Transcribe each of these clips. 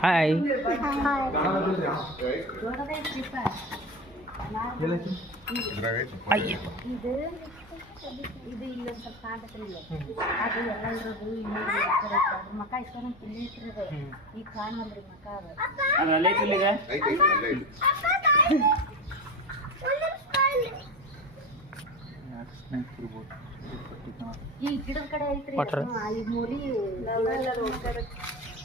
Hi ಈ ಗಿಡದ ಕಡೆ ಐತ್ರಿ. ಮೂಲಿ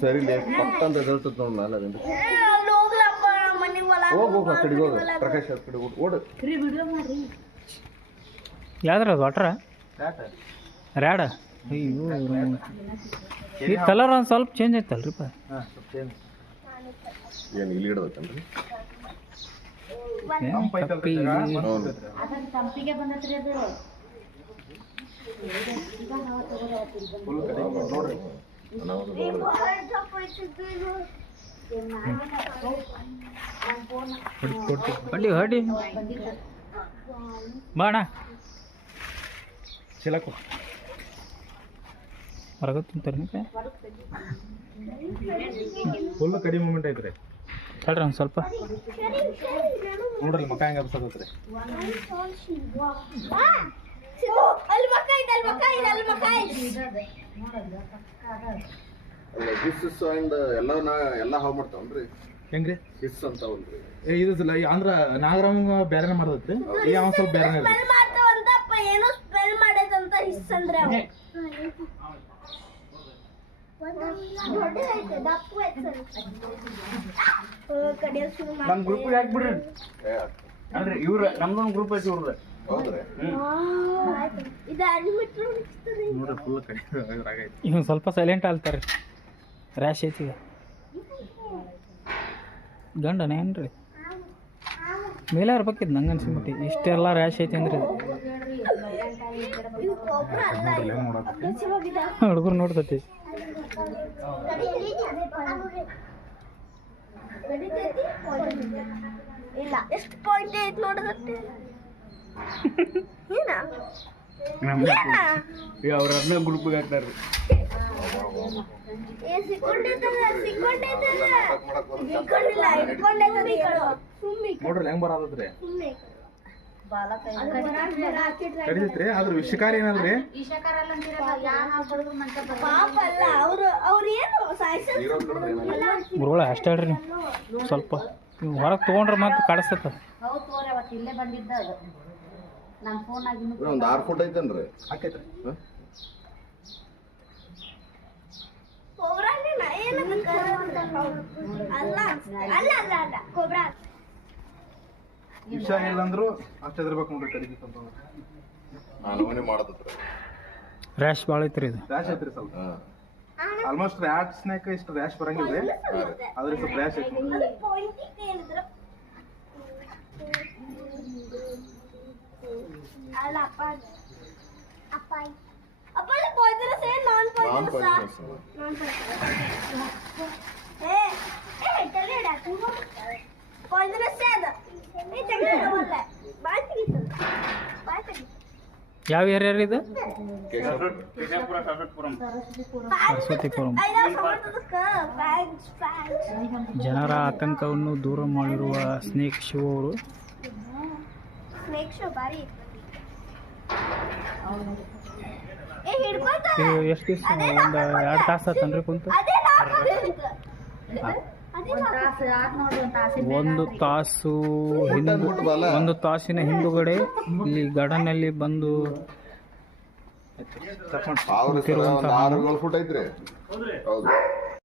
ಸರಿ ಪಟ್ಟಂತ ಹೇಳ್ತದ ನೋಡ್ ಮೇಲೆ ಅದೇನ್ರಿ ಹೋಗ್ ಹೋಗ್ ಆ ಕಡೆಗೆ ಹೋಗ. ಪ್ರಕಾಶ್ ಆ ಕಡೆ ಓಡ್ ವಿಡಿಯೋ ಮಾಡ್ರಿ ಯಾವ್ದ್ರ ಅದು ವಾಟ್ರ? ರ್ಯಾಡ ಅಯ್ಯೋ ಈ ಕಲರ್ ಒಂದು ಸ್ವಲ್ಪ ಚೇಂಜ್ ಐತಲ್ರಿಪ್ಪ ಏನು ಇಲ್ಲಿ ಇಡಬೇಕನ್ರಿ? ನೋಡ್ರಿ. ನಾವು ಹೊಡಿ ಹೊಡಿ ಬಾಣ. ಚೀಲ ಕೊಡು ಹೊರಗೆ ತಿಂತಾರೆ ಫುಲ್ ಕಡಿಮೆ ಮೂಮೆಂಟ್ ಐತ್ರಿ. ಹೇಳ್ರಿ ಒಂದು ಸ್ವಲ್ಪ. ನೋಡ್ರಿ ಮಕ್ಕ ಹೆಂಗ ಅನ್ಸತ್ರಿ ಅಲ್ಲ ಹಿಸ್ ಅಂಡ್ ಎಲ್ಲ ನಾ ಎಲ್ಲ ಹಾವು ಮಾಡ್ತಾವನ್ರಿ ಹೆಂಗ್ರಿ? ಹಿಸ್ ಅಂತಾವಲ್ರಿ ಏ, ಇದು ಅಂದ್ರ ನಾಗರಾಮ್ ಬೇರೆನೇ ಮಾಡ್ದತ್ರಿ? ಈ ಅವ ಸ್ವಲ್ಪ ಬೇರೆನೇ ಇರ್ತೈತಿ. ಏನೋ ಸ್ಪೆಲ್ ಮಾಡದಂತ ಹಿಸ್ ಅಂದ್ರೆ ಅವ ನಮ್ಮ ಹಾಕ್ಬಿಡ್ರಿ ಅಂದ್ರೆ ಇವ್ರ ನಮ್ದೊಂದು ಗ್ರೂಪ್ ಐತಿ ಇವ್ರದ್ದು ಇವ್ ಸ್ವಲ್ಪ ಸೈಲೆಂಟ್ ಆಲ್ತಾರೆ ರ್ಯಾಶ್ ಐತಿ ಗಂಡನ ಏನ್ರಿ? ಮೇಲೆ ಇರ್ಬೇಕಿದ್ ನಂಗೆ ಅನ್ಸಿಬಿಟ್ಟು. ಇಷ್ಟೆಲ್ಲ ರ್ಯಾಶ್ ಐತಿ ಅಂದ್ರೆ. ಹುಡುಗರು ನೋಡ್ತತಿ. ಇಲ್ಲ. ಎಷ್ಟು ಪಾಯಿಂಟ್ ಐತ್ ನೋಡದತ್ತೆ ಅವ್ರ ಅದನ್ನ ಗ್ರೂಪಿಗೆ ನೋಡ್ರಿ ಹೆಂಗ್ ಕೈ ಕಡಿತೈತ್ರಿ? ಆದ್ರ ವಿಷಕಾರಿ ಏನಲ್ರಿ? ಗುರುಗಳ ಅಷ್ಟೇ ಹೇಳ್ರಿ ನೀವು. ಸ್ವಲ್ಪ. ನೀವು ಹೊರಗೆ ತೊಗೊಂಡ್ರೆ ಮತ್ತೆ ಕಾಡಿಸ್ತದ. ಆಗಿ ಇವ್ರು ಒಂದ್ ಆರು ಫುಟ್ ಐತೇನ್ರಿ? ಆಕೈತ್ರಿ. ಹ? ಕೊಬ್ರಾನೇ ನಾ ಏನು ಅಲ್ಲ ಅಲ್ಲ ಅಲ್ಲ ಅಲ್ಲ ಕೊಬ್ರಾ. ವಿಷ ಇಲ್ಲಂದ್ರು ಅಷ್ಟ ನೋಡ್ರಿ ಕಡಿಮೆ ನಾನು ಮಾಡತ್ರಿ ರ್ಯಾಶ್ ಭಾಳ ಐತ್ರಿ ಇದು. ರ್ಯಾಶ್ ಐತ್ರಿ ಸ್ವಲ್ಪ. ಆಲ್ಮೋಸ್ಟ್ ರ್ಯಾಶ್ ಸ್ನೇಕ್ ಇಷ್ಟು ರ್ಯಾಶ್ ಬರಂಗಿಲ್ರಿ. ಆದ್ರೆ ಸ್ವಲ್ಪ ರ್ಯಾಶ್ ಐತಿ ನೋಡ್ರಿ. ಪಾಯಿಂಟ್ ಏನಿದ್ರು ಅಲ್ಲ ಅಪ್ಪ ಅಪ್ಪ ಅಪ್ಪ ಪಾಯ್ಸನಸ್ ಏ non non poisonous poisonous non poisonous ಏ ಏ ತಲೆ ಡಾಕ್ಟರ್ ಪಾಯ್ಸನಸ್ ಅದ? ಏ ತಗಡ ಒಳ್ಳ. ಬಾಯ್ ತೆಗಿತು ಬಾಯ್ ತೆಗಿತು ಯಾವ ಏರಿಯಾ ರೀ ಇದು? ಸರಸ್ವತಿಪುರಂ ಜನರ ಆತಂಕವನ್ನು ದೂರ ಮಾಡಿರುವ ಸ್ನೇಕ್ ಶಿವ ಅವರು. ಎಷ್ಟು ದಿವಸ ಒಂದು ಎರಡು ತಾಸು ಆತನ್ರಿ ಕುಂತು? ಒಂದು ತಾಸು ಹಿಂದು ಒಂದು ತಾಸಿನ ಹಿಂದುಗಡೆ ಇಲ್ಲಿ ಗಾರ್ಡನ್ ಅಲ್ಲಿ ಬಂದು ಫುಟ್ ಐತ್ರಿ ಹೌದು.